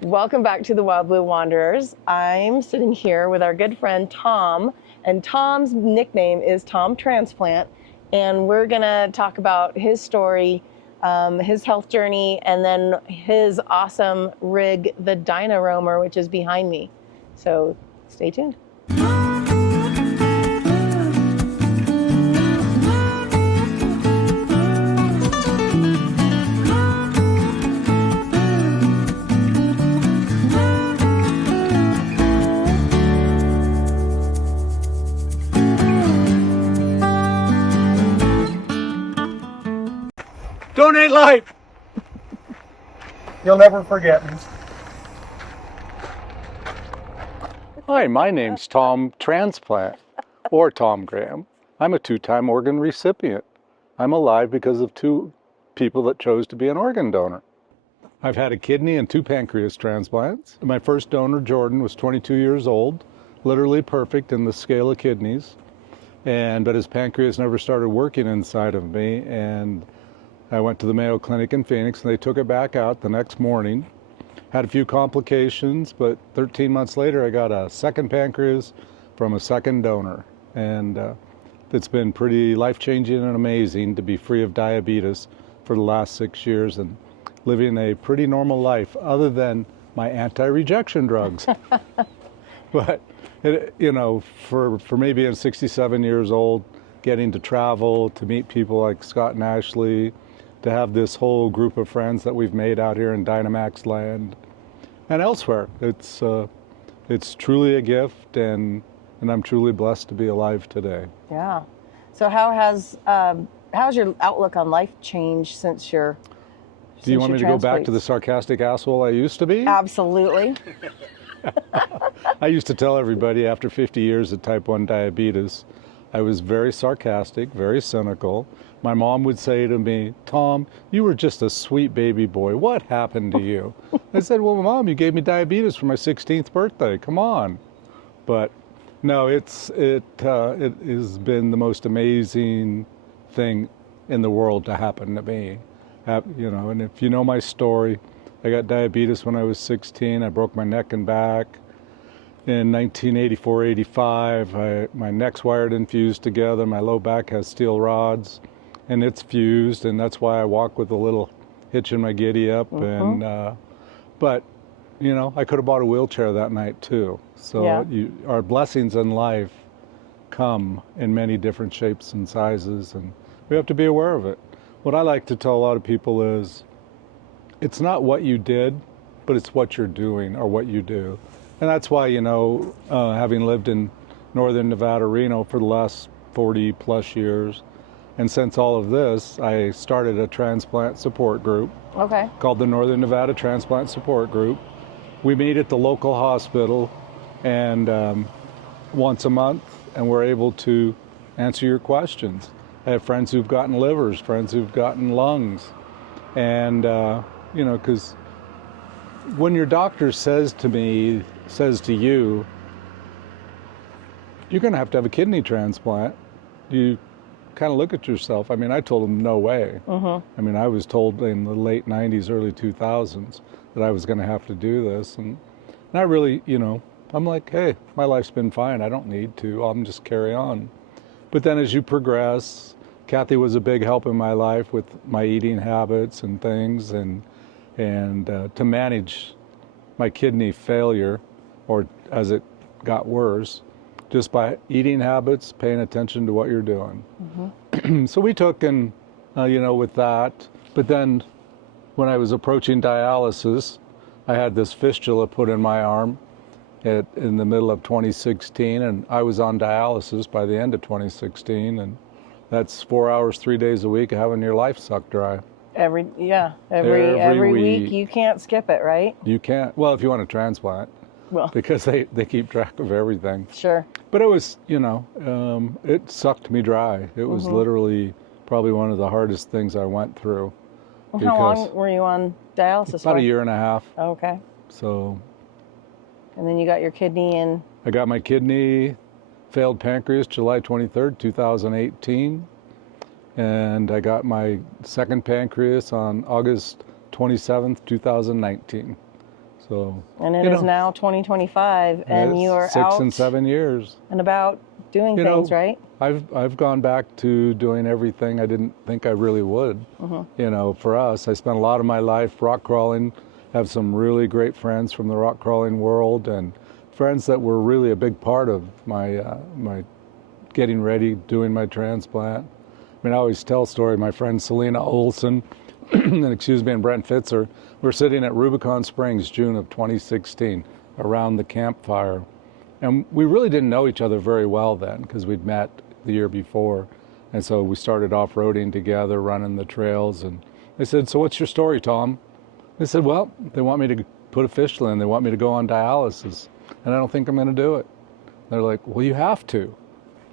Welcome back to the Wild Blue Wanderers. I'm sitting here with our good friend Tom, and Tom's nickname is Tom Transplant, and we're gonna talk about his story, his health journey, and then his awesome rig, the DynaRoamer, which is behind me. So stay tuned. Donate life. You'll never forget me. Hi, my name's Tom Transplant, or Tom Graham. I'm a 2-time organ recipient. I'm alive because of 2 people that chose to be an organ donor. I've had a kidney and 2 pancreas transplants. My first donor, Jordan, was 22 years old, literally perfect in the scale of kidneys, but his pancreas never started working inside of me, and I went to the Mayo Clinic in Phoenix, and they took it back out the next morning. Had a few complications, but 13 months later, I got a second pancreas from a second donor. And it's been pretty life-changing and amazing to be free of diabetes for the last 6 years and living a pretty normal life, other than my anti-rejection drugs. But, for me being 67 years old, getting to travel, to meet people like Scott and Ashley, to have this whole group of friends that we've made out here in Dynamax land and elsewhere. It's truly a gift, and I'm truly blessed to be alive today. Yeah. So how's your outlook on life changed since your Do you want me to go back to the sarcastic asshole I used to be? Absolutely. I used to tell everybody after 50 years of type 1 diabetes, I was very sarcastic, very cynical. My mom would say to me, Tom, you were just a sweet baby boy. What happened to you? I said, well, Mom, you gave me diabetes for my 16th birthday. Come on. But no, it has been the most amazing thing in the world to happen to me. And if you know my story, I got diabetes when I was 16. I broke my neck and back. In 1984-85, my neck's wired and fused together. My low back has steel rods, and it's fused, and that's why I walk with a little hitch in my giddy up. Mm-hmm. But I could have bought a wheelchair that night too. So yeah. Our blessings in life come in many different shapes and sizes, and we have to be aware of it. What I like to tell a lot of people is, it's not what you did, but it's what you're doing or what you do. And that's why, having lived in northern Nevada, Reno for the last 40 plus years, and since all of this, I started a transplant support group called the Northern Nevada Transplant Support Group. We meet at the local hospital and once a month, and we're able to answer your questions. I have friends who've gotten livers, friends who've gotten lungs, and because when your doctor says to you, you're going to have a kidney transplant, you kind of look at yourself. I mean, I told them no way. Mm-hmm. I mean, I was told in the late 90s, early 2000s that I was going to have to do this. And I really, I'm like, hey, my life's been fine. I don't need to. I'll just carry on. But then as you progress, Kathy was a big help in my life with my eating habits and things, and to manage my kidney failure, or as it got worse, just by eating habits, paying attention to what you're doing. Mm-hmm. So we took with that. But then when I was approaching dialysis, I had this fistula put in my arm in the middle of 2016, and I was on dialysis by the end of 2016, and that's 4 hours, 3 days a week of having your life sucked dry. Every week. You can't skip it, right? You can't. Well, if you want a transplant. Well, because they keep track of everything. Sure. But it was, it sucked me dry. It was literally probably one of the hardest things I went through. Well, how long were you on dialysis for? About a year and a half. Oh, okay. So. And then you got your kidney in? I got my kidney, failed pancreas, July 23rd, 2018. And I got my second pancreas on August 27th, 2019. So, And it is now 2025, and you are 6 out and 7 years. and about doing You things, know, right? I've gone back to doing everything I didn't think I really would. You know, for us, I spent a lot of my life rock crawling, have some really great friends from the rock crawling world, and friends that were really a big part of my my getting ready, doing my transplant. I mean, I always tell a story. My friend Selena Olson, and Brent Fitzer, were sitting at Rubicon Springs, June of 2016, around the campfire. And we really didn't know each other very well then, because we'd met the year before. And so we started off-roading together, running the trails. And they said, "So what's your story, Tom?" I said, "Well, they want me to put a fistula in. They want me to go on dialysis. And I don't think I'm going to do it." They're like, "Well, you have to.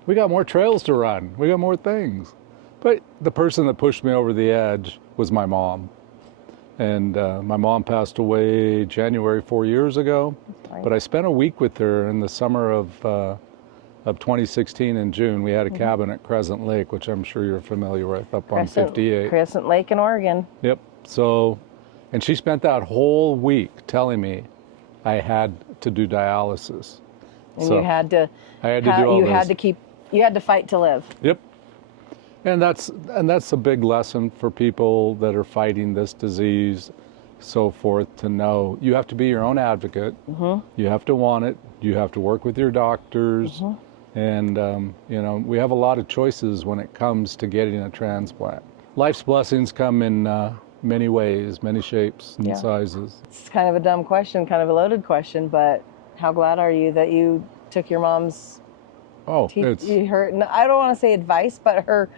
We got more trails to run. We got more things." But the person that pushed me over the edge was my mom. And my mom passed away January 4 years ago. Right. But I spent a week with her in the summer of 2016 in June. We had a cabin at Crescent Lake, which I'm sure you're familiar with, up on 58. Crescent Lake in Oregon. Yep. So, and she spent that whole week telling me I had to do dialysis. And So you had to, I had to do all you this. had to fight to live. Yep. And that's a big lesson for people that are fighting this disease, so forth, to know you have to be your own advocate. You have to want it. You have to work with your doctors. And, you know, we have a lot of choices when it comes to getting a transplant. Life's blessings come in many ways, many shapes and sizes. It's kind of a dumb question, kind of a loaded question, but how glad are you that you took your mom's I don't want to say advice, but her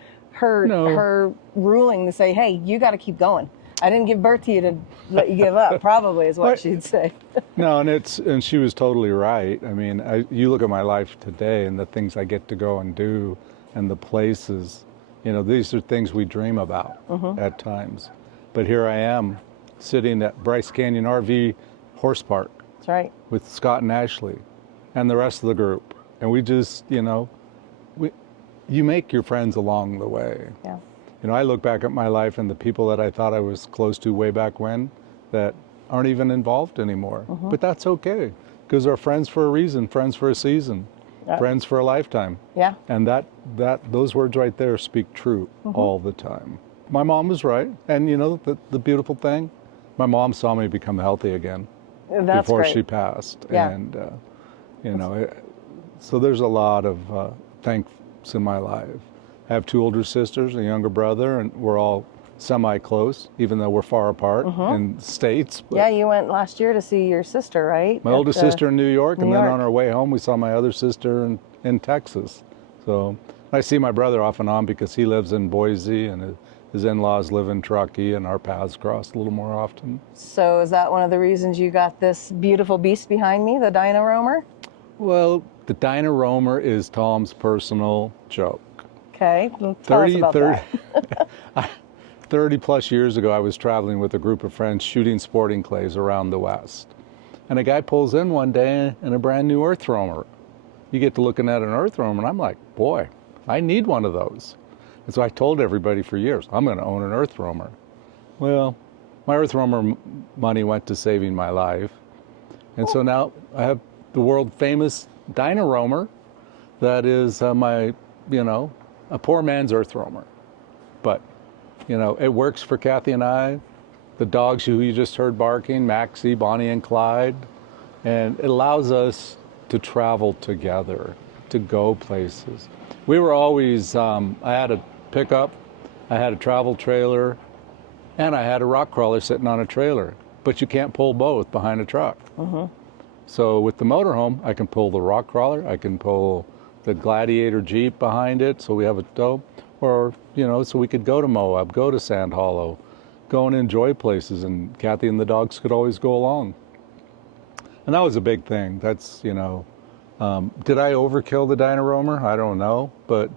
ruling to say, "Hey, you got to keep going. I didn't give birth to you to let you give up," probably is what she'd say. No, and she was totally right. I mean, you look at my life today and the things I get to go and do and the places, you know, these are things we dream about at times. But here I am sitting at Bryce Canyon RV Horse Park. That's right. With Scott and Ashley and the rest of the group. And we just, you know, you make your friends along the way. Yeah. You know, I look back at my life and the people that I thought I was close to way back when that aren't even involved anymore. But that's okay, because they're friends for a reason, friends for a season, friends for a lifetime. Yeah. And those words right there speak true all the time. My mom was right. And you know, the beautiful thing, my mom saw me become healthy again before she passed. Yeah. And, you know, so there's a lot of thanks in my life. I have 2 older sisters, a younger brother, and we're all semi-close, even though we're far apart in states. Yeah, you went last year to see your sister, right? My oldest sister in New York, and then on our way home, we saw my other sister in Texas. So I see my brother off and on because he lives in Boise, and his in-laws live in Truckee, and our paths cross a little more often. So is that one of the reasons you got this beautiful beast behind me, the DynaRoamer? Well, the DynaRoamer is Tom's personal joke. Okay, well, tell us about that. 30 plus years ago, I was traveling with a group of friends shooting sporting clays around the West. And a guy pulls in one day in a brand new earth roamer. You get to looking at an earth roamer, and I'm like, boy, I need one of those. And so I told everybody for years, I'm going to own an earth roamer. Well, my earth roamer money went to saving my life. And so now I have the world famous DynaRoamer that is my, you know, a poor man's earth roamer. But, you know, it works for Kathy and I, the dogs who you just heard barking, Maxie, Bonnie, and Clyde. And it allows us to travel together, to go places. We were always, I had a pickup, I had a travel trailer, and I had a rock crawler sitting on a trailer. But you can't pull both behind a truck. So with the motorhome, I can pull the rock crawler, I can pull the Gladiator Jeep behind it, so we have a tow, or, you know, so we could go to Moab, go to Sand Hollow, go and enjoy places, and Kathy and the dogs could always go along. And that was a big thing. That's, you know, did I overkill the DynaRoamer? I don't know, but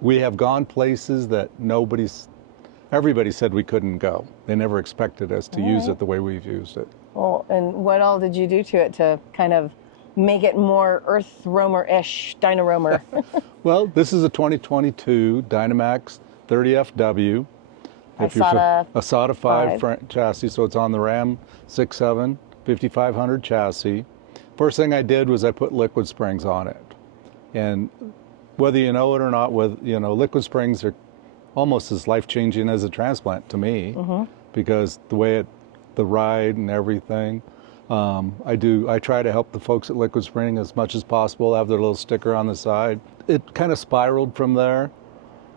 we have gone places that everybody said we couldn't go. They never expected us to use it the way we've used it. Well, and what all did you do to it to kind of make it more earth roamer-ish, DynaRoamer? Well, this is a 2022 Dynamax 30FW. Isata 5 chassis, so it's on the Ram 6.7 5,500 chassis. First thing I did was I put liquid springs on it. And whether you know it or not, liquid springs are almost as life-changing as a transplant to me, because the way the ride and everything. I try to help the folks at Liquid Spring as much as possible, have their little sticker on the side. It kind of spiraled from there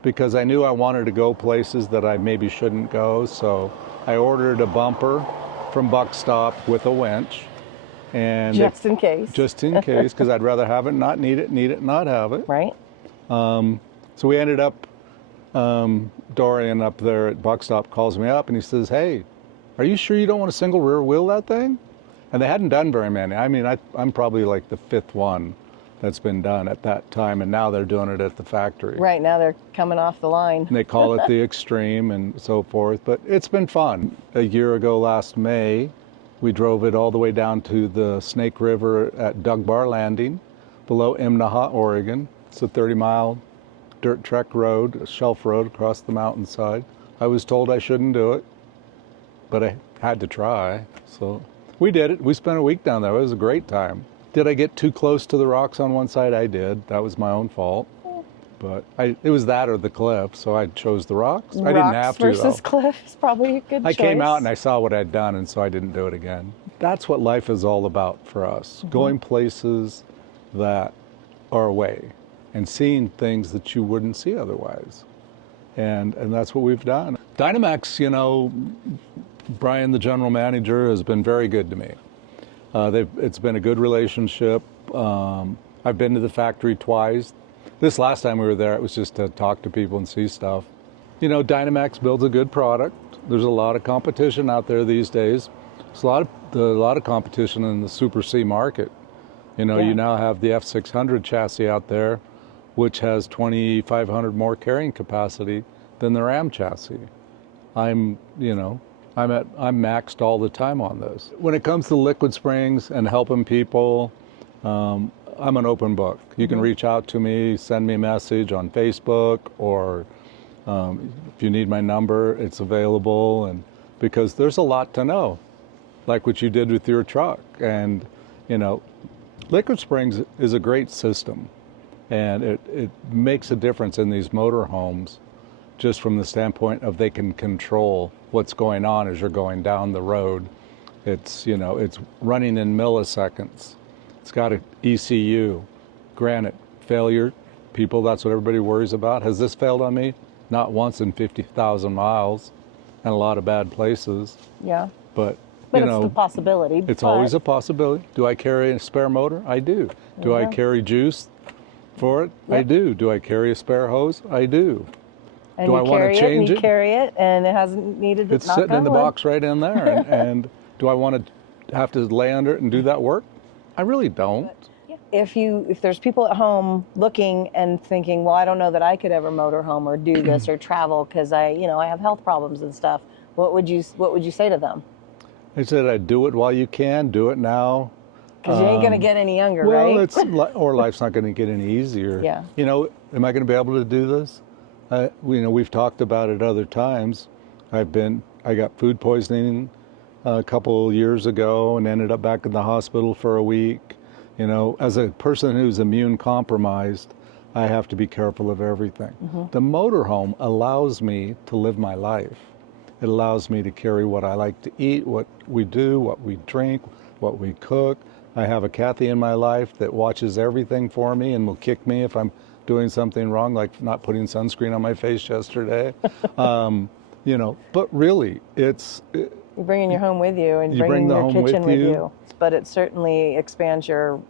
because I knew I wanted to go places that I maybe shouldn't go. So I ordered a bumper from Buck Stop with a winch. And just in case. Just in case, because I'd rather have it, not need it, not have it. Right. So we ended up, Dorian up there at Buck Stop calls me up and he says, "Hey, are you sure you don't want a single rear wheel that thing?" And they hadn't done very many. I mean, I'm probably like the 5th one that's been done at that time, and now they're doing it at the factory. Right, now they're coming off the line. And they call it the Extreme and so forth, but it's been fun. A year ago last May, we drove it all the way down to the Snake River at Doug Bar Landing, below Imnaha, Oregon. It's a 30-mile dirt trek road, a shelf road across the mountainside. I was told I shouldn't do it, but I had to try, so we did it. We spent a week down there. It was a great time. Did I get too close to the rocks on one side? I did. That was my own fault. But it was that or the cliff, so I chose the rocks. I didn't have to, versus cliff is probably a good choice. I came out and I saw what I'd done, and so I didn't do it again. That's what life is all about for us, going places that are away and seeing things that you wouldn't see otherwise. And that's what we've done. Dynamax, Brian, the general manager, has been very good to me. It's been a good relationship. I've been to the factory twice. This last time we were there, it was just to talk to people and see stuff. Dynamax builds a good product. There's a lot of competition out there these days. There's a lot of competition in the Super C market. You now have the F600 chassis out there, which has 2,500 more carrying capacity than the Ram chassis. I'm maxed all the time on this. When it comes to liquid springs and helping people, I'm an open book. You can reach out to me, send me a message on Facebook, or if you need my number, it's available. And because there's a lot to know, like what you did with your truck. And Liquid Springs is a great system, and it makes a difference in these motorhomes, just from the standpoint of they can control what's going on as you're going down the road. It's running in milliseconds. It's got an ECU. Granted, failure, people, that's what everybody worries about. Has this failed on me? Not once in 50,000 miles and a lot of bad places. Yeah. But it's the possibility. It's always a possibility. Do I carry a spare motor? I do. Do I carry juice for it? Yep. I do. Do I carry a spare hose? I do. And do I want to change it? You carry it, and it hasn't needed. It's sitting in the box right in there. and do I want to have to lay under it and do that work? I really don't. If there's people at home looking and thinking, well, I don't know that I could ever motorhome or do this or travel because I have health problems and stuff, what would you say to them? I said, I'd do it while you can. Do it now. Because you ain't going to get any younger, right? Well, or life's not going to get any easier. Yeah. Am I going to be able to do this? We've talked about it other times. I got food poisoning a couple years ago and ended up back in the hospital for a week. As a person who's immune compromised, I have to be careful of everything. The motorhome allows me to live my life. It allows me to carry what I like to eat, what we do, what we drink, what we cook. I have a Kathy in my life that watches everything for me and will kick me if I'm doing something wrong, like not putting sunscreen on my face yesterday. But really, you're bringing your home with you and bringing your kitchen with you. But it certainly expands your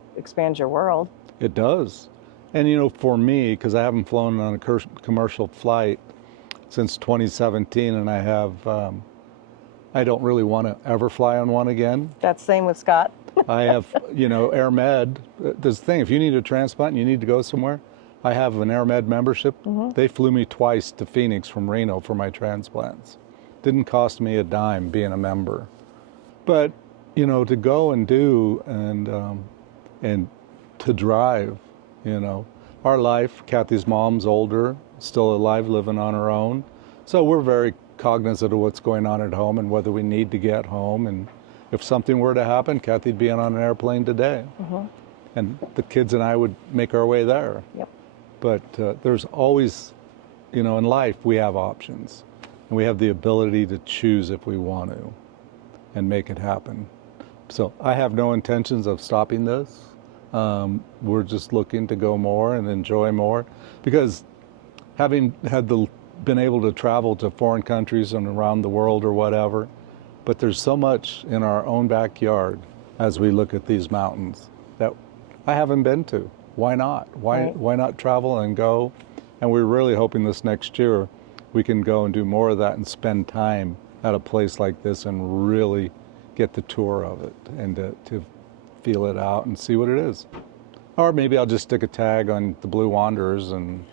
world. It does. And for me, because I haven't flown on a commercial flight since 2017, and I don't really want to ever fly on one again. That's same with Scott. I have, Air Med. There's the thing, if you need a transplant and you need to go somewhere, I have an Air Med membership. They flew me twice to Phoenix from Reno for my transplants. Didn't cost me a dime being a member. But, to go and do and to drive, our life, Kathy's mom's older, still alive, living on her own. So we're very cognizant of what's going on at home and whether we need to get home. And, if something were to happen, Kathy'd be on an airplane today. And the kids and I would make our way there. Yep. But there's always, in life we have options. And we have the ability to choose if we want to and make it happen. So I have no intentions of stopping this. We're just looking to go more and enjoy more, because having been able to travel to foreign countries and around the world or whatever, but there's so much in our own backyard as we look at these mountains that I haven't been to. Why not? Why not travel and go? And we're really hoping this next year we can go and do more of that and spend time at a place like this and really get the tour of it and to feel it out and see what it is. Or maybe I'll just stick a tag on the Blue Wanderers and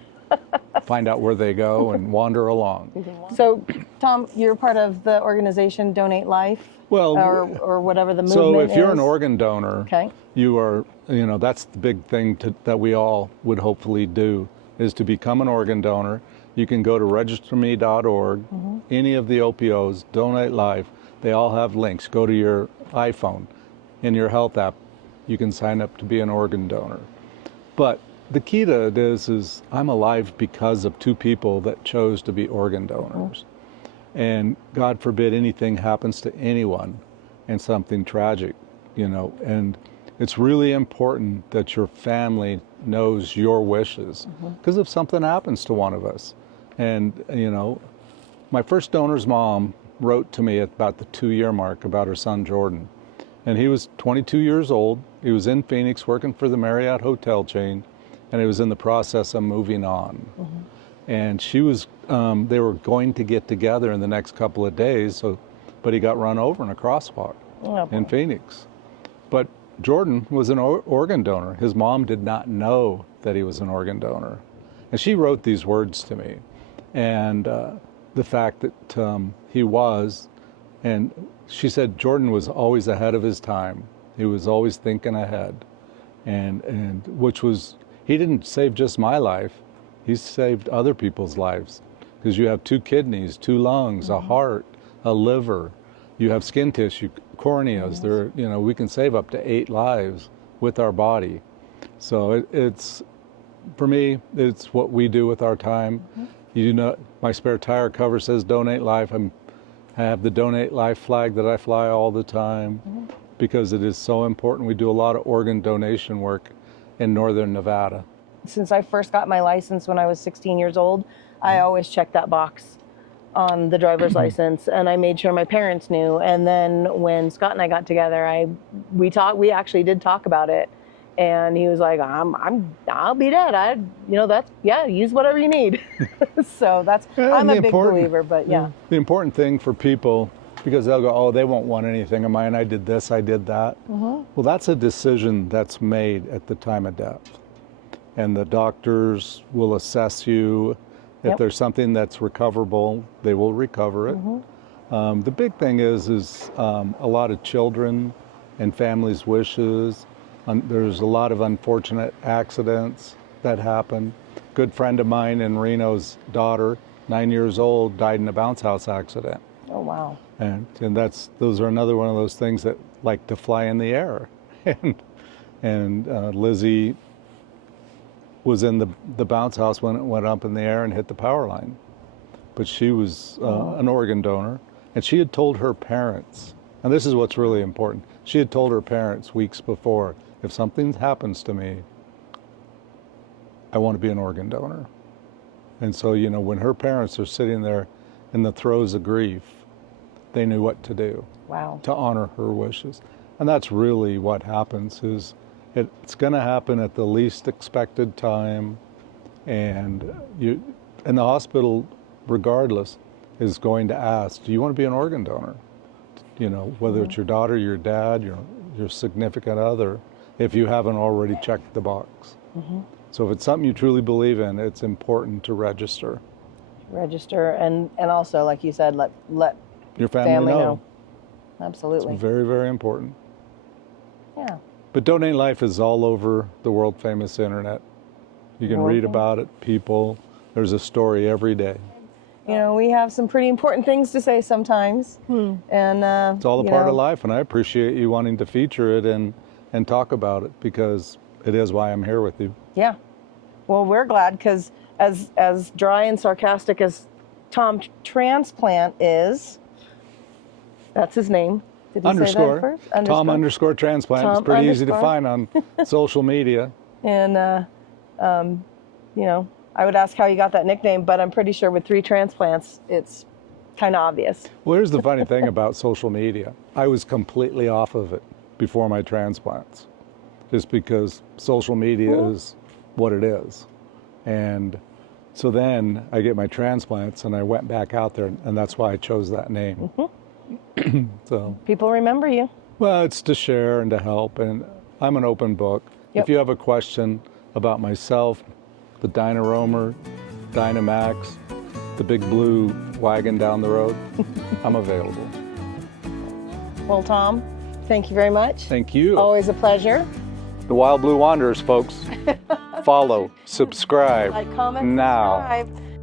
find out where they go and wander along. So, Tom, you're part of the organization Donate Life, well, or whatever the movement is. So if you're an is. organ donor, you are, that's the big thing that we all would hopefully do, is to become an organ donor. You can go to registerme.org, any of the OPOs, Donate Life, they all have links. Go to your iPhone, in your health app, you can sign up to be an organ donor. But the key to it is I'm alive because of two people that chose to be organ donors. And God forbid anything happens to anyone and something tragic, and it's really important that your family knows your wishes, because if something happens to one of us, and my first donor's mom wrote to me at about the 2-year mark about her son Jordan, and he was 22 years old. He was in Phoenix working for the Marriott hotel chain, and he was in the process of moving on. And she was, they were going to get together in the next couple of days, but he got run over in a crosswalk in Phoenix. But Jordan was an organ donor. His mom did not know that he was an organ donor. And she wrote these words to me. And the fact that he was, and she said Jordan was always ahead of his time. He was always thinking ahead. And which was, he didn't save just my life, he saved other people's lives. Because you have 2 kidneys, 2 lungs, a heart, a liver, you have skin tissue, corneas. There, we can save up to 8 lives with our body. So it's, for me, it's what we do with our time. My spare tire cover says Donate Life. I have the Donate Life flag that I fly all the time, because it is so important. We do a lot of organ donation work in northern Nevada. Since I first got my license when I was 16 years old, I always checked that box on the driver's license, and I made sure my parents knew. And then when Scott and I got together, we actually did talk about it, and he was like, I'll be dead. Use whatever you need. So I'm a big believer, but yeah. The important thing for people, because they'll go, they won't want anything of mine. I did this, I did that. Well, that's a decision that's made at the time of death. And the doctors will assess you. If there's something that's recoverable, they will recover it. The big thing is a lot of children and families' wishes. There's a lot of unfortunate accidents that happen. Good friend of mine in Reno's daughter, 9 years old, died in a bounce house accident. Oh, wow. And those are another one of those things that like to fly in the air. and Lizzie was in the bounce house when it went up in the air and hit the power line. But she was an organ donor, and she had told her parents, and this is what's really important, she had told her parents weeks before, if something happens to me, I want to be an organ donor. And so, when her parents are sitting there in the throes of grief, they knew what to do. Wow. To honor her wishes. And that's really what happens, is it's going to happen at the least expected time, and the hospital, regardless, is going to ask, do you want to be an organ donor? Whether it's your daughter, your dad, your significant other, if you haven't already checked the box. So if it's something you truly believe in, it's important to register. And also, like you said, let your family know. Absolutely. It's very, very important. Yeah. But Donate Life is all over the world famous internet. You can read about it, people. There's a story every day. You know, we have some pretty important things to say sometimes. And it's all a part of life, and I appreciate you wanting to feature it and talk about it, because it is why I'm here with you. Yeah. Well, we're glad, because as dry and sarcastic as Tom Transplant is, that's his name. Did he say that first? Tom _ Transplant. It's pretty easy to find on social media. And, you know, I would ask how you got that nickname, but I'm pretty sure with 3 transplants, it's kind of obvious. Well, here's the funny thing about social media. I was completely off of it before my transplants, just because social media is what it is. And so then I get my transplants, and I went back out there, and that's why I chose that name. So people remember you. Well, it's to share and to help, and I'm an open book. If you have a question about myself, the DynaRoamer, Dynamax, the big blue wagon down the road, I'm available. Well, Tom, thank you very much. Thank you. Always a pleasure. The Wild Blue Wanderers, folks. Follow, subscribe, Like, comment, now. subscribe.